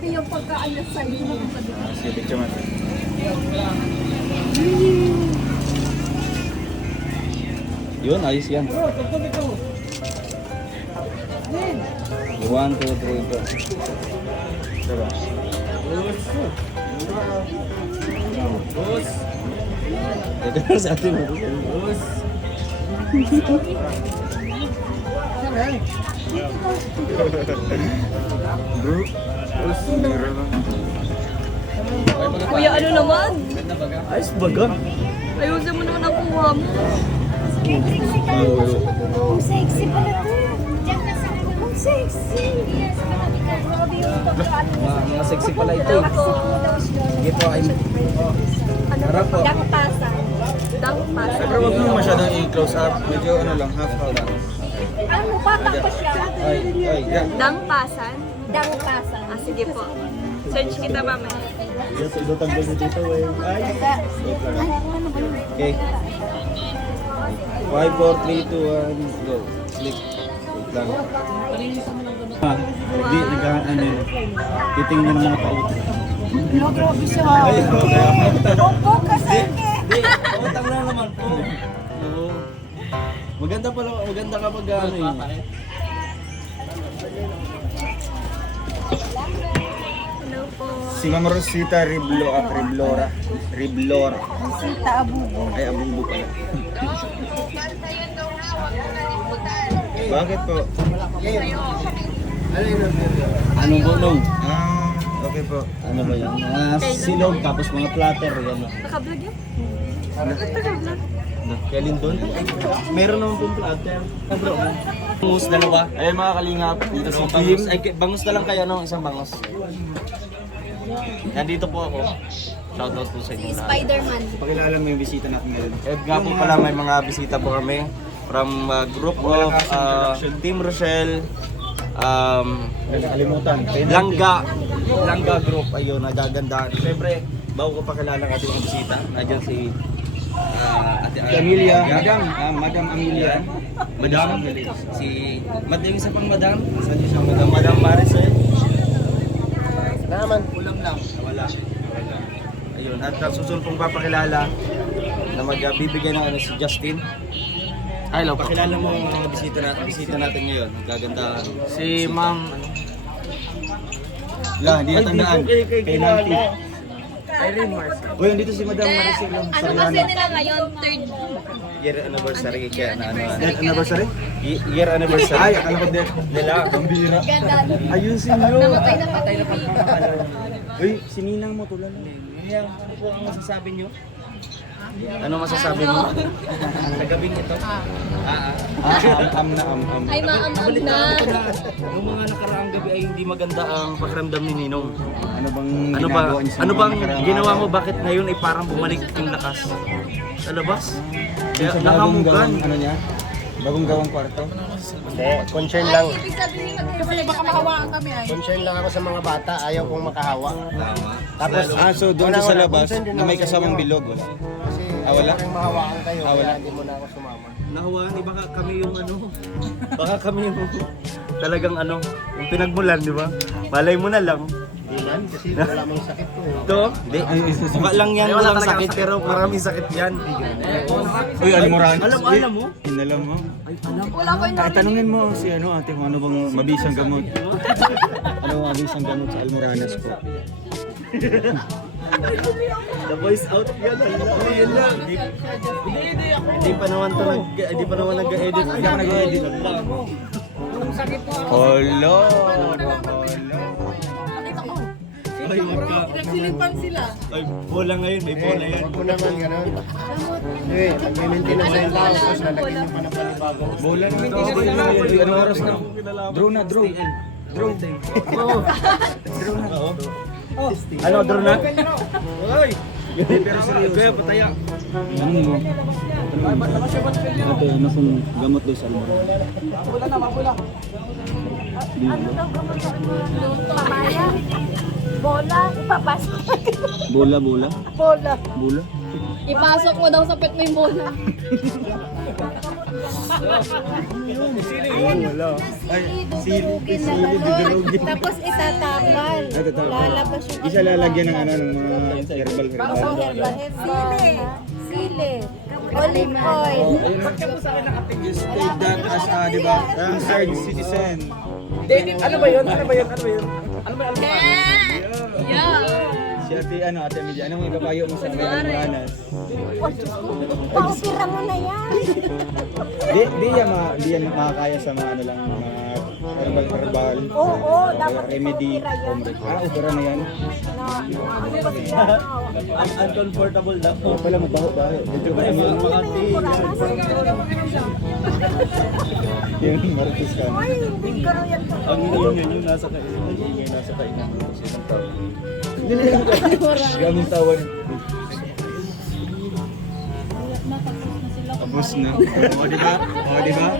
Grabe yung pagkaayos sa iyo. Sige, picture mo. Yun, ayos yan. 1, 2, 3, go. Diba? Ito na sa atin mo. Bro, Kuya, ano naman? ayos baga. Ayusin mo naman ang kuha mo. Ang sexy pala to. Ang sexy. Grabe yung pagkaano. Mga sexy pala ito. Sige po, ay harap po. Dangpasan. Dangpasan. Pero wag mo masyadong i-close up. Medyo ano lang, half lang. Ano, batang pa siya? Ay, yan. Dangpasan? Dangpasan. Ah, sige po. Search kita mamaya. Yes, ito tanggal mo dito eh. Ay. Okay. 5, 4, 3, 2, 1, go. Click. Wait lang. Di, ano yun. Titingnan ng mga tao. Grabe siya. Ay, okay. Opo, kasi. Di, utang lang naman po. Oo. Maganda pala, maganda kapag ano yun. Hello po. Si Ma'am Rosita Riblora. Sita abubo. Ay, abubo pala. Bakit po? Anong bunong? Ah, okay po. Ano ba yan? Mga silog tapos mga platter. Yan. Naka-vlog yan? Naka-vlog. Kelin doon? Meron naman pong platter. Bro, bangus dalawa. Ayun mga kalingap. Dito si Kim. Ay, bangus na lang kayo, no? Isang bangus. Nandito po ako. Shoutout po sa inyo. Spider-Man. Pakilala mo yung bisita natin ngayon. At nga po pala may mga bisita po kami from group of Team Rochelle, Langga Group. Ayun, nagagandaan. Siyempre, bago ko pakilala ng ating mga bisita, nandiyan si Ate Amelia. Madam Amelia. Madam? Si Madam, isa pang Madam. Saan niyo siya? Madam Marisol. Naman, ulam lang. Wala. Ayun, at susunod pong papakilala na magbibigay ng ano si Justin. Ay, hello. Pakilala mo ang mga bisita natin ngayon. Gaganda. Si Ma'am hindi natandaan. Kay Nanti. Irene Marcel. Uy, andito si Madam Maricel. Ano kasi nila ngayon? Third Year anniversary kaya na ano. Anniversary? Year anniversary. Ay, akala ko din. Nila, gambira. ganda. Ayusin nyo. Namatay na patay na Uy, sininang mo tulan. Ano po ang masasabi nyo? Ano masasabi mo? Sa gabing ito? Am na. Ay, maam-am na. Noong mga nakaraang gabi ay hindi maganda ang pakiramdam ni Ninong. Ano bang Ano bang ginawa mo? Bakit ngayon ay parang bumalik yung lakas? Sa labas? Kaya nakamugan. Ano niya? Bagong gawang kwarto? Hindi, concern lang. Ibig sabihin Baka makawaan kami ay. Concern lang ako sa mga bata, ayaw kong makahawa. Tapos, So doon sa labas na may kasamang bilog. Wala? Kasi wala? kung mahawaan kayo, wala? kaya hindi mo na ako sumama. nahuwaan, baka kami yung ano, baka kami yung talagang ano, yung pinagmulan, di ba? Malay mo na lang. Hindi man, kasi wala mang sakit ko. Ito, hindi. Mukha lang yan, walang sakit, pero maraming sakit yan. Uy, Almoranas. Alam mo? Inalam mo? Wala ko yung Tanungin mo si ate kung ano bang mabisang gamot. Ano ang mabisang gamot sa Almoranas po? The voice out yan. Yun lang. Hindi pa naman nag-edit. Hindi pa nag-edit. Holo! Ay, Nagsilipan sila. Ay, bola ngayon. May bola yan. Huwag mo naman gano'n. Eh, mag-maintenance na yung tao, tapos lalagyan nyo pa ng panibago. Bola na ito. Anong oras na? Draw na, draw. Draw. Ano, drone na? Hoy! Pero seryoso. Kuya, pataya. Ano mo? Ate, ano kung gamot doon sa Almoranas? Mamaya. Bola. Ipapasok. Bola? Bola. Bola? ipasok mo daw sa pet mo yung bola. Wala. Ay, sili, dudurugin. Tapos itatapal. Lalabas yung Isa lalagyan ng ano, ng mga herbal. Oh, herbal. Sili. Olive oil. You state that as, di ba, concerned citizen. Ano ba yun? Si Ate Emilia, anong ipapayo mo sa mga almoranas? Paupira mo na yan. Di yan makakaya sa mga ano lang, mga herbal. Oo, dapat remedy. paupira yan. Upira na yan. Uncomfortable daw. Pala mabaho. Medyo ba yung yung maritis ka. Ay, hindi ka yan. Yung nasa kainan. Sinong tao? Gamong tawan. Tapos na. O, di ba?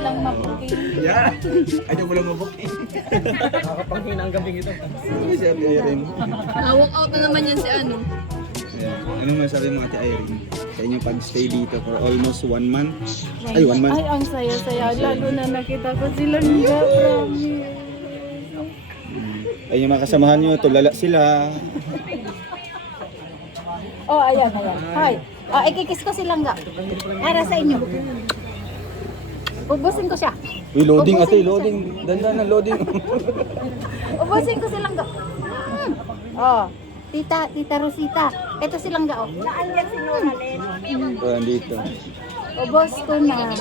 Yeah. Ayaw mo lang mabuking. Nakakapanghina ang gabing ito. Si Ate Irene. Walk out na naman yan si ano. Yeah. Anong masabi mo Ate Irene? Sa inyong pag-stay dito for almost 1 month? Ay, 1 month. Ay, ang saya-saya. Lalo na nakita ko silang promise. Ay, yung mga kasamahan nyo, tulala sila. Oh, ayan. Hi. Oh, ikikis ko silang ga. Para sa inyo. Ubusin ko siya. Uy, loading Ubusin ate, ko loading. Dandan na loading. Ubusin ko silang ga. Oh, Tita Rosita. Ito silang ga, oh. Naandyan si Noralet. Oh, andito. Ubos ko na.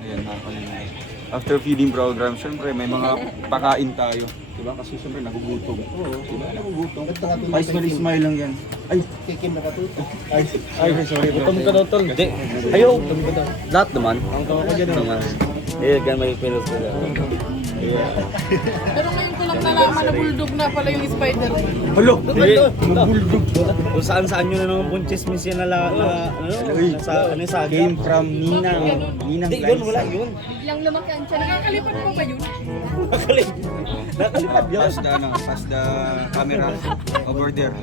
Ayan, nakakalina. After feeding program, syempre may mga pakain tayo. Diba? Kasi syempre nagugutom. Oo, diba? Nagugutom. Ay, smile lang yan. Ay, Kikim na katuto. ay, sorry. Gutom ka daw, tol. Hindi. Ayaw. Lahat naman. Ang tawa ko dyan. Naman. Eh, gan may pinos ko lang. Pero ngayon ko lang nalaman na bulldog na pala yung spider. Hello! Kung saan nyo na naman pong chismis yan na sa Came from Ninang. Ninang Hindi, yun, wala yun. Biglang lumaki ang tiyan. Nakakalipat mo ba yun? Nakalipad yun. Pass the camera over there.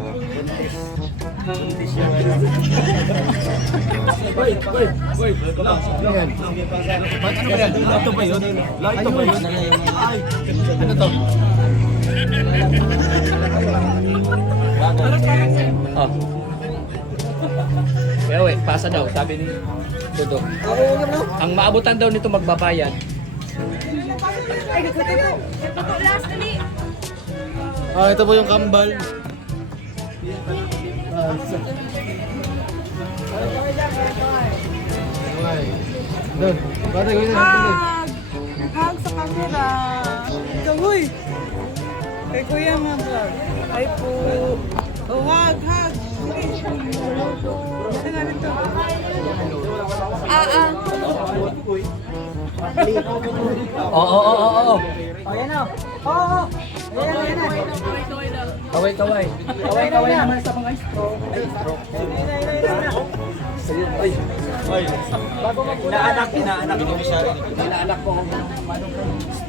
Ito ba yun? Ito ba yun? Ano to? Oh. Kaya wait, pasa daw, sabi ni Dodo. Ang maabutan daw nito magbabayad. Ito po yung kambal. Doon. Pare, gawin na. Hag sa camera. Kagoy. Kay Kuya nga vlog. Ay po. Oh, hag. Ito na rin to. Oo. Ayan na. Oo. Ayan na. Kaway. Kaway naman sa mga istro. Inaanak. Inaanak ko kung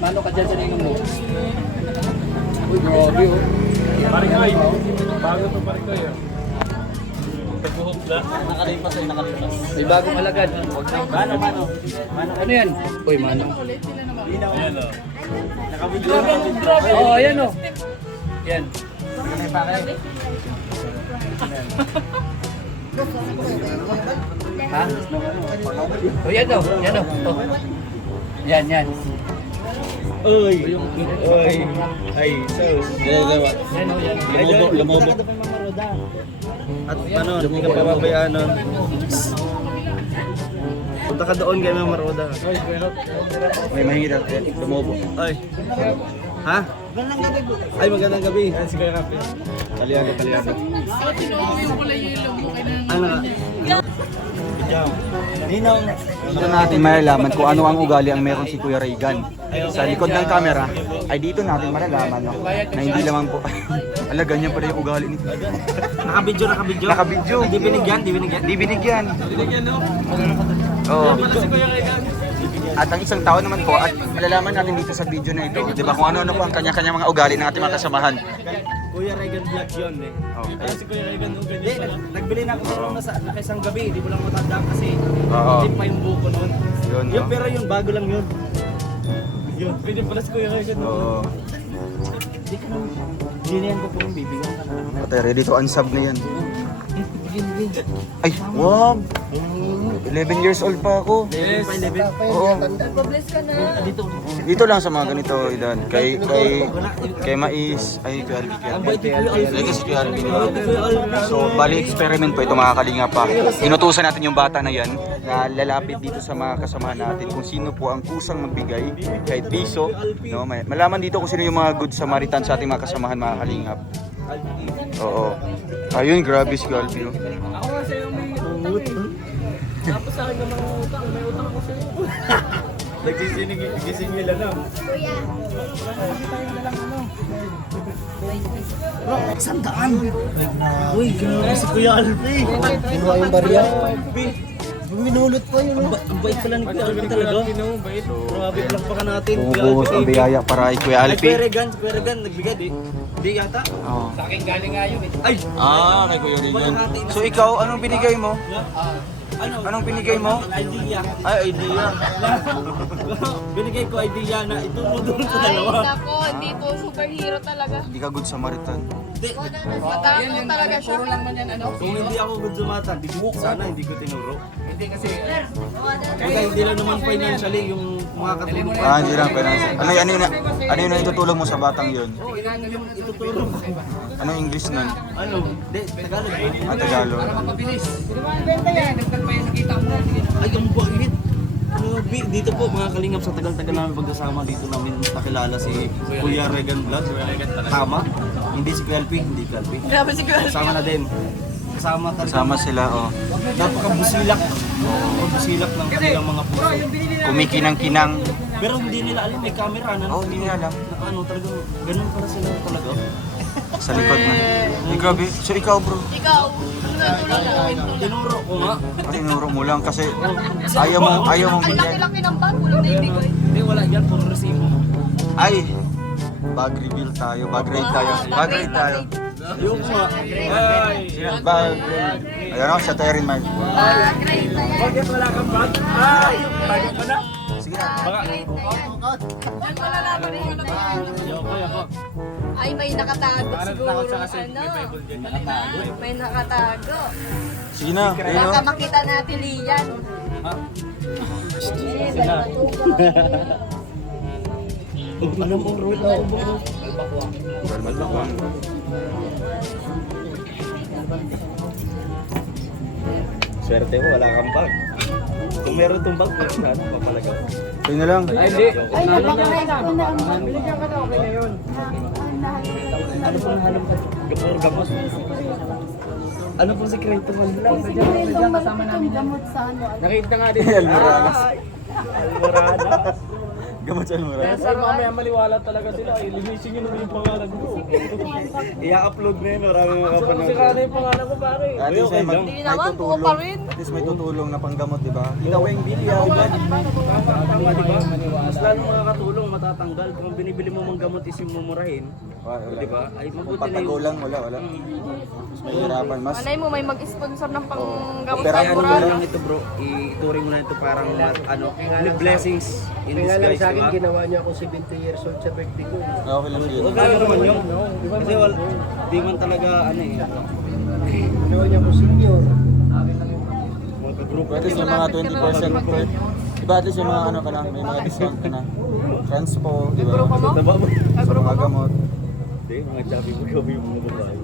mano ka dyan sa ninong mo. Uy, grabe oh. Parikoy. Bago to parikoy oh. Nagbuhok na. Nakalipas. May bagong alagad. Mano. Ano yan? Uy, mano. Ayan o. Oo, ayan o. Yan. Ha? O yan o. Oh. Yan. Uy! Ay, sus. Lumobo. At ano, hindi ka pababayaan nun. Punta ka doon kay Mama Roda. May mahirap. Lumobo. Ay. Ha? Ay, magandang gabi. Si Kuya Kape. Kaliaga. Ano? Dito natin malalaman kung ano ang ugali ang meron si Kuya Regan. Sa likod ng camera, ay dito natin malalaman no, na hindi lamang po. Ala, ganyan pala yung ugali nito. Nakabidyo. Nakabidyo. Di binigyan. Di binigyan. Oo. At ang isang tao naman po, at malalaman natin dito sa video na ito, di ba, kung ano-ano po ang kanya-kanya mga ugali ng ating mga kasamahan. Kuya Regan Vlog yun eh. Okay. Si Kuya Regan nung ganyan pala. Nagbili na ako na isang gabi, di mo lang matandaan kasi Oo. hindi pa yung buko nun. Yun, Yun, no? pero yun, bago lang yun. Yun, pwede pala si Kuya Regan. Oo. Hindi ka naman. Ginihan ko po yung bibigyan ka na. Pati ready to unsub na yan. Ay, wag! 11 years old pa ako. Yes. Oo. Pabless ka na. Dito. Dito lang sa mga ganito, Idan. Kay Mais, ay kay Alvin. Ang bait ni Kuya Alvin. Ito si Kuya Alvin. So, bali experiment po ito mga kalinga pa. Inutusan natin yung bata na yan na lalapit dito sa mga kasamahan natin kung sino po ang kusang magbigay kahit piso. No? Malaman dito kung sino yung mga good Samaritan sa ating mga kasamahan mga kalingap. Oo. Ayun, grabe si Kuya Alvin. Ako nga sa'yo may utang. Tapos sa akin naman utang. May utang ako sa'yo. Nagsisinigil na. Kuya. Uy, grabe si Kuya Alvin. Kinuha yung barya. Minulot pa yun. Ang bait pala ni Kuya Alvin talaga. Grabe lang pa ka natin. Bumubuhos ang biyaya para kay Kuya Ay, Kuya Alvin. Regan, nagbigay di. Hindi yata. Oo. Sa akin galing nga yun eh. Ay! Ah, kay Kuya Regan. So ikaw, anong binigay mo? Anong binigay mo? Idea. Ay, idea. Binigay ko idea na itutulong ko Ay, dalawa. nako, dito superhero talaga. Hindi ka good Samaritan. Hindi. Matapang talaga siya. Kung hindi ako good sumata, sana hindi ko tinuro. Hindi kasi hindi lang naman financially yung mga katulong. Ah, hindi lang finance. Ano yun ang itutulong mo sa batang yun? Oo, yung itutulong ko. Anong English nun? Ano? Hindi, Tagalog. Ah, Tagalog. Ay, ang bait. Grabe. Dito po mga kalingap sa tagal-tagal namin pagkasama dito namin nakilala si Kuya Regan Vlog. Tama? Hindi si Kuya Alpi, hindi Kuya Alpi. Grabe si Kuya. Kasama na din. Kasama talaga. Sama sila, oh. Napakabusilak. Busilak ng kanilang mga puso. Kumikinang-kinang. Pero hindi nila alam may camera na. Oh, hindi nila alam. Ano talaga, ganun para sila talaga. Sa likod na. Ay, grabe. So ikaw, bro. Ikaw, ano tulong mo? Tinuro ko nga. Tinuro mo lang kasi ayaw mong Ang bigyan. laki-laki ng bag, walang naibigay. Hindi, wala yan. Puro resibo. Ay! Bag reveal tayo. Bag rate tayo. Bag rate tayo. Ayun ko nga. Ay! Bag rate. Ayan o, siya tayo rin, Mark. Great na yan. Bakit wala kang bag? Ay! Tago mo na. Sige na. Baka. Great na yan. Ang malalaman rin na yan. Ayoko. Ay, may nakatago siguro. Ano? May nakatago. Sige na. Ayun Baka o. makita natin Lian. Alam mo, Roy, na ubo ko. Swerte mo, wala kang bag. Kung meron itong bag, meron na ano, papalagaw. Ayun na lang. Ay, hindi. Ano pong nahanap ka? Gapur, gamos. Ano pong sekreto mo? Nakita nga din. Almoranas. Almoranas. Gamot sa Almoranas. Kaya mamaya maliwala talaga sila. Linisin nyo naman yung pangalan ko. I-upload na yun. Maraming mga kapanood. Kasi kano yung pangalan ko pare. At least may, Hindi naman, buo pa rin. At least may tutulong na panggamot, di ba? Itaweng bilya. Tama diba? Mas lalong makakatulong, matatanggal. Kung binibili mo mang gamot is yung mumurahin. Diba? Ay Kung mabuti na patago yun. lang, wala. Mas may hirapan. Mas Malay mo, may mag-sponsor ng panggamot Pero sa Kaya ano mura. lang ito bro, ituring mo na ito parang ano, blessings in Kaya lang disguise, sa akin, diba? ginawa niya ako 70 years old sa birthday ko. okay lang yun. Huwag kaya naman yun. Kasi di man talaga ano eh. Ginawa niya ako senior. Mga kagrupo. At least may mga 20% per. Diba at least yung mga ano ka na, may mga discount ka na. Transpo, di ba? Taba mo? Sa mga gamot. Hindi, mga gabi mo mga babae.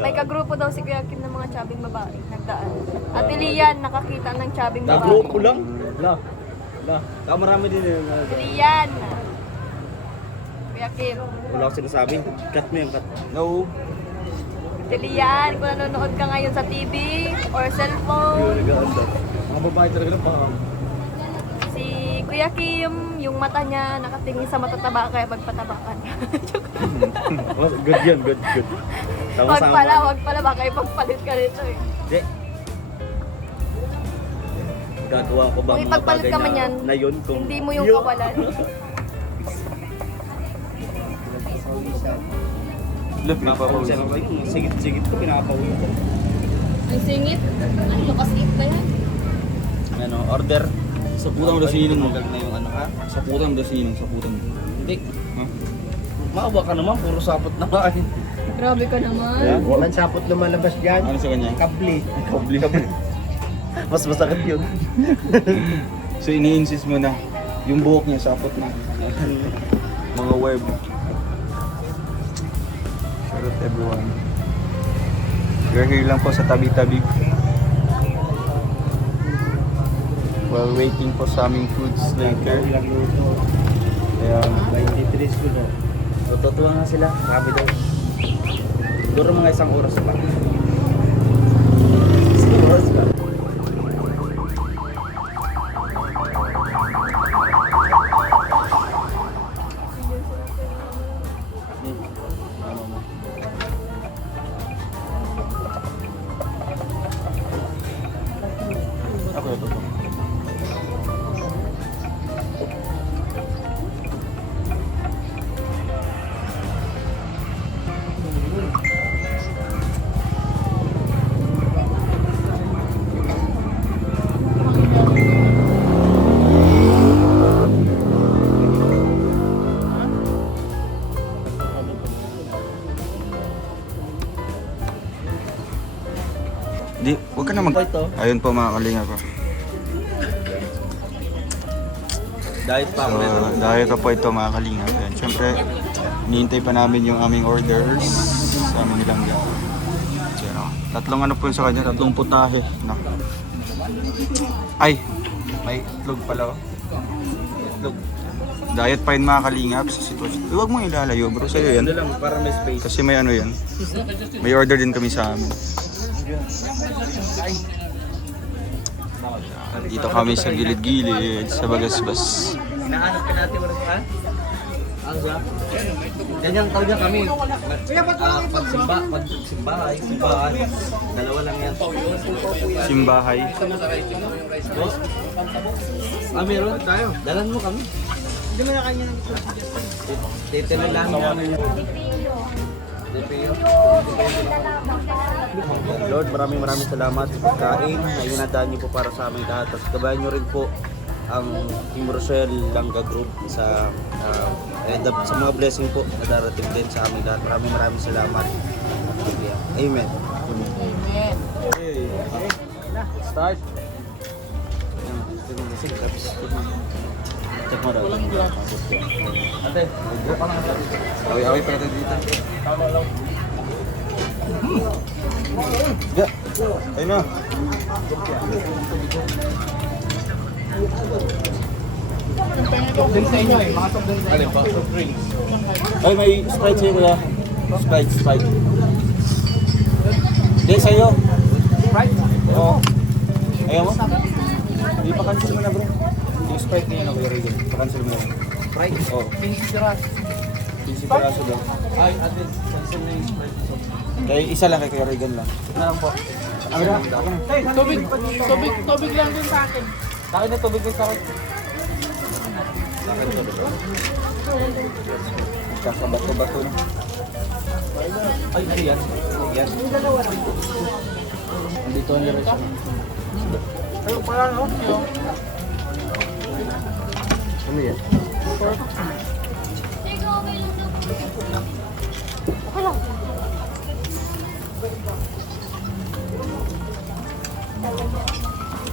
May kagrupo daw si Kuya Kim ng mga chabing babae. Nagdaan. At Lian, nakakita ng chabing babae. Kagrupo lang? La. Marami din yun. Lian. Kuya Kim. Wala ko sinasabi. Cut mo yung cut. No. Lian, kung nanonood ka ngayon sa TV or cellphone, Mga babae talaga lang pa. si Kuya Kim, yung mata niya nakatingin sa matataba kaya magpatabakan. Good yan, good. wag pala, baka ipagpalit ka rito eh. Hindi. Gagawa ko ba Kung mga ipagpalit bagay ka man yan, na yun kung hindi mo yung kawalan. Look, pinapapawis. Sigit-sigit ko, pinapawis ko. Ang singit. Ano, lakas it ba yan? Ano, order. Sa putang dasinong mo. Tumagal na yung ano ha? Sa putang dasinong, sa putang. Hindi. Ha? Maawa ka naman, puro sapot na nga eh. Grabe ka naman. Man sapot lumalabas dyan. Ano sa kanya? Kabli. Kabli. Mas masakit yun. So ini-insist mo na yung buhok niya sapot na. Mga web. Shout out everyone. We're here lang po sa tabi-tabi. While waiting po sa aming foods later. Kaya 23 ko daw. Tutuwa nga sila, sabi daw. Siguro mga isang oras pa. Isang oras pa. ako ito. Di, huwag ka na mag... Ito. Ayun po mga kalinga ko. Diet pa ako So, nito. dahil ka po ito mga kalinga. Ayan, syempre, hinihintay pa namin yung aming orders sa aming nilangga. So, yun, oh. Tatlong ano po yun sa kanya, tatlong putahe. No. Ay, may itlog pala. Oh. Itlog. Diet pa yun mga kalingap sa sitwasyon. Huwag mong ilalayo bro, sa'yo yan. Ano lang, para may space. Kasi may ano yan. May order din kami sa amin. Dito kami sa gilid-gilid, sa bagasbas. Hinahanap ka natin oras pa? Ano ba? Yan yung tawag niya kami. Pagsimbahay. Dalawa lang yan. Simbahay. Ah, meron tayo. Dalan mo kami. Hindi mo na kanya ng titilo lang yan. Lord, maraming salamat sa pagkain na inadaan niyo po para sa aming lahat. Tapos gabayan niyo rin po ang Team Rochelle Langga Group sa mga blessing po na darating din sa aming lahat. Maraming salamat. Amen. Amen. Start. Check mo daw. Ate, Away-away pa natin dito. Ya, ayun na. ay, may Sprite sa'yo kuya. Sprite. Hindi, sa'yo. Sprite? Oo. Ayaw mo? Hindi, pa-cancel mo na bro. Yung Sprite niya na kuya Regan. Pa-cancel mo na. Sprite? Oo. 15 piraso. 15 piraso daw. Ay, ate, cancel na yung Sprite. Kaya isa lang kay Kuya Regan lang. Na lang po. Ano na? Ako na. Tubig lang din sa akin. Bakit na tubig din sa akin? Kakabato-bato na. Ay, ito yan. Yan. Andito ang direksyon. Ayun pala, no? Ano yan?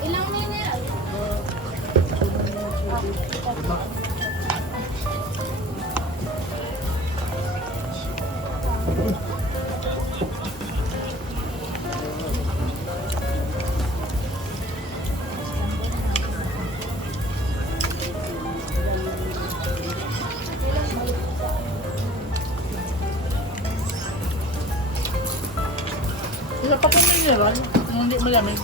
Ilang mineral? Isa pa kung mineral, hindi malamig.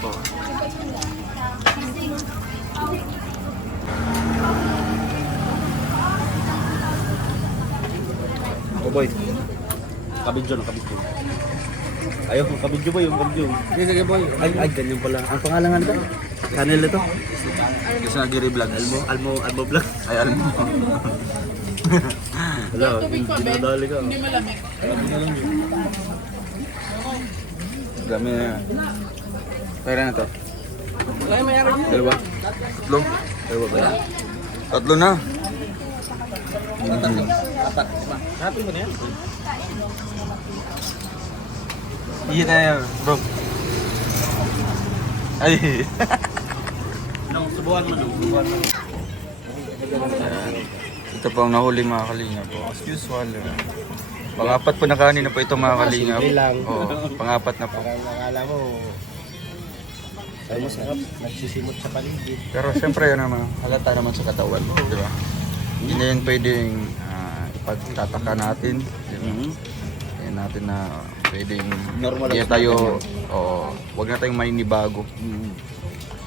po. Oh boy. Kabidyo na, kabidyo. Ayaw, kabidyo boy, yung kabidyo. Sige boy. Ay, ganyan pala. Ang pangalan nga nito? Channel ito? Kasi nag-revlog. Almo vlog. Ay, alam mo. Wala, dinadali ka. Hindi malamig. Dami na yan. Pera na to. Dalawa? Tatlo. Dalawa ba yan? Tatlo na. Apat. Happy mo na yan? Iya na yan, bro. Ay. Subuhan mo nung. Subuhan mo. Ito po ang nahuli mga kalinga po. As usual. Pangapat po na kanin na po ito mga kalinga. Simple lang. Oo, pangapat na po. Parang nakala mo, masarap, nagsisimot sa paligid. Pero syempre yun naman, halata naman sa katawan. Di ba? Hindi na yun pwedeng ipagtataka natin. Kaya natin na pwedeng Normalize hindi tayo, wag na tayong maninibago.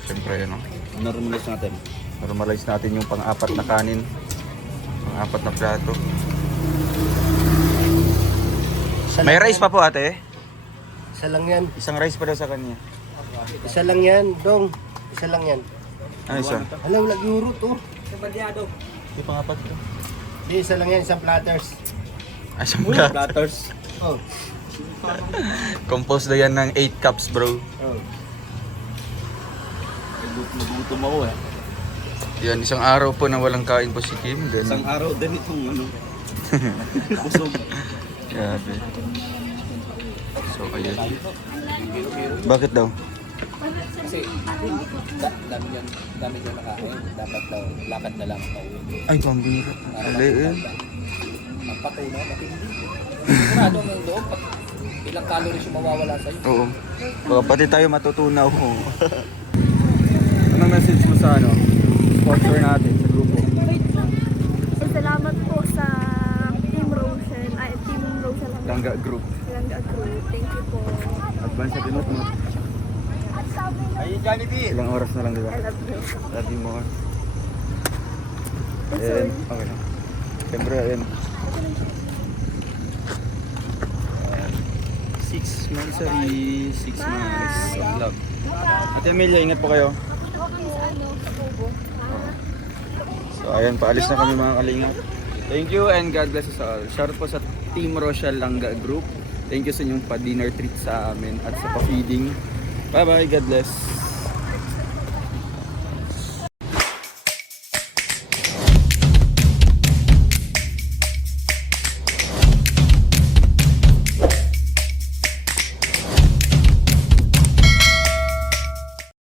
Syempre yun. Normalize natin. Normalize natin yung pang-apat na kanin. Pang-apat na plato. May rice pa po ate. Isa lang yan. Isang rice pa daw sa kanya. Isa lang yan, Dong. Isa lang yan. Ano isa? Alam, nag-euro to. Yung pang-apat ko. Di, isa lang yan, isang platters. Ay, isang plato. Platters. Oh. Composed na yan ng 8 cups bro. Oh. Nagutom ako eh. Yan, isang araw po na walang kain po si Kim. Then, Isang araw din itong ano. Busog. grabe. So, ayan. Bakit daw? Kasi dami yan nakain. Dapat daw lakad na lang pauwi. Ay, pambira. Alay eh. Magpatay na, matindi. Sigurado ng loob, ilang calories yung mawawala sa'yo. Oo. Baka pati tayo matutunaw. Anong message mo sa ano? Sponsor natin sa grupo. Salamat po sa Team Roshan, Team Roshan Langga Group. Langga Group. Thank you po. Advance sa pinot mo. Ayun, Jollibee! Ilang oras na lang diba? I love you. Love you more. Ayan. Okay lang. Siyempre, ayan. 6 months, 6 months of love. Ate Amelia, ingat po kayo. So ayan, paalis na kami mga kalingap. Thank you and God bless us all. Shoutout po sa Team Rochelle Langga Group. Thank you sa inyong pa-dinner treat sa amin at sa pa-feeding. Bye bye, God bless.